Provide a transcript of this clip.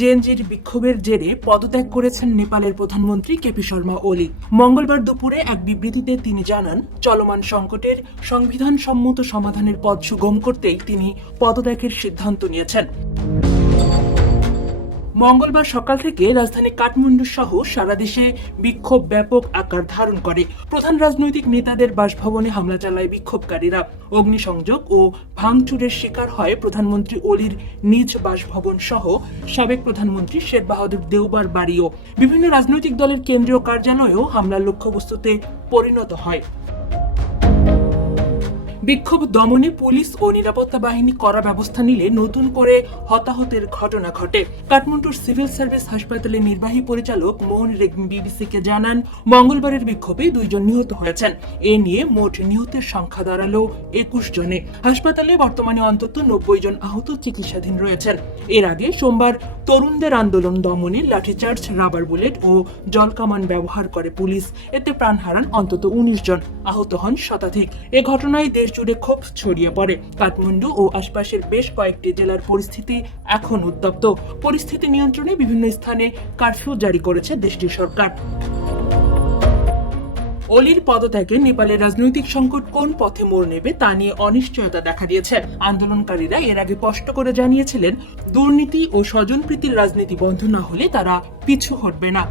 জেএনজির বিক্ষোভের জেরে পদত্যাগ করেছেন নেপালের প্রধানমন্ত্রী কেপি শর্মা ওলি। মঙ্গলবার দুপুরে এক বিবৃতিতে তিনি জানান, চলমান সংকটের সংবিধান সম্মত সমাধানের পথ সুগম করতেই তিনি পদত্যাগের সিদ্ধান্ত নিয়েছেন। মঙ্গলবার সকাল থেকে রাজধানী কাঠমান্ডু সহ সারা দেশে বিক্ষোভ ব্যাপক আকার ধারণ করে। প্রধান রাজনৈতিক নেতাদের বাসভবনে হামলা চালায় বিক্ষোভকারীরা। অগ্নিসংযোগ ও ভাঙচুরের শিকার হয় প্রধানমন্ত্রী ওলির নিজ বাসভবন সহ সাবেক প্রধানমন্ত্রী শেখ বাহাদুর দেউবার বাড়িও। বিভিন্ন রাজনৈতিক দলের কেন্দ্রীয় কার্যালয়েও হামলার লক্ষ্যবস্তুতে পরিণত হয়। বিক্ষোভ দমনে পুলিশ ও নিরাপত্তা বাহিনী কড়া ব্যবস্থা নিলে নতুন করে হতাহতের ঘটনা ঘটে। কাঠমান্ডুর সিভিল সার্ভিস হাসপাতালের নির্বাহী পরিচালক মোহন রেগম বিবিসিকে জানান, মঙ্গলবারের বিক্ষোভে দুইজন নিহত হয়েছেন। এ নিয়ে মোট নিহতের সংখ্যা দাঁড়াল একুশ জনে। হাসপাতালে বর্তমানে অন্তত নব্বই জন আহত চিকিৎসাধীন রয়েছেন। এর আগে সোমবার তরুণদের আন্দোলন দমনে লাঠিচার্জ, রাবার বুলেট ও জলকামান ব্যবহার করে পুলিশ। এতে প্রাণ হারান অন্তত উনিশ জন। আহত হন শতাধিক। এ ঘটনায় দেশ জুড়ে ক্ষোভ ছড়িয়ে পড়ে। কাঠমান্ডু ও আশপাশের বেশ কয়েকটি জেলার পরিস্থিতি এখন উত্তপ্ত। পরিস্থিতি নিয়ন্ত্রণে বিভিন্ন স্থানে কারফিউ জারি করেছে দেশটির সরকার। অলির পদত্যাগে নেপালের রাজনৈতিক সংকট কোন পথে মোড় নেবে তা নিয়ে অনিশ্চয়তা দেখা দিয়েছে। আন্দোলনকারীরা এর আগে স্পষ্ট করে জানিয়েছিলেন, দুর্নীতি ও স্বজনপ্রীতির রাজনীতি বন্ধ না হলে তারা পিছু হটবে না।